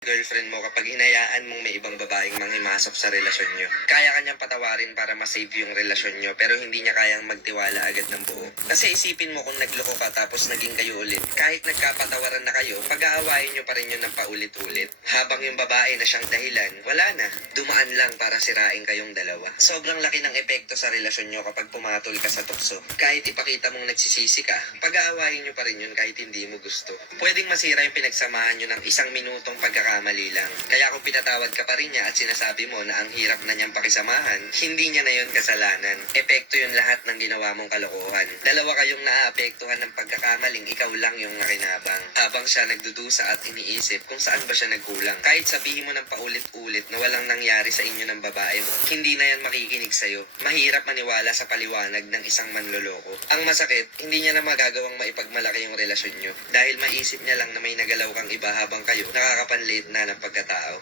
girlfriend mo kapag hinayaan mong may ibang babaeng manghimasok sa relasyon nyo. Kaya kanyang patawarin para masave yung relasyon nyo pero hindi niya kayang magtiwala agad ng buo. Kasi isipin mo kung nagloko ka tapos naging kayo ulit. Kahit nagkapatawaran na kayo, pag-aawayin nyo pa rin yun ng paulit-ulit. Habang yung babae na siyang dahilan, wala na. Dumaan lang para sirain kayong dalawa. Sobrang laki ng epekto sa relasyon nyo kapag pumatol ka sa tukso. Kahit ipakita mong nagsisisi ka, pag-aawayin nyo pa rin yun kahit hindi mo gusto. Pwedeng masira yung pinagsamahan nyo ng isang minutong pagkakamali lang. Kaya kung pinatawad ka pa rin niya at sinasabi mo na ang hirap na niyang pakisamahan, hindi niya na yun kasalanan. Epekto yun lahat ng ginawa mong kalokohan. Dalawa kayong naaapektuhan ng pagkakamaling ikaw lang yung nakinabang. Habang siya nagdudusa at iniisip kung saan ba siya nagkulang. Kahit sabihin mo ng paulit-ulit na walang nangyari sa inyo ng babae mo, hindi na yan makikinig sa'yo. Mahirap maniwala sa paliwanag ng isang manloloko. Ang masakit, hindi niya na magagawang maipagmalaki yung relasyon nyo. Dahil maisip niya lang na may nagalaw kang iba habang kayo nakakapanliit na ng pagkatao.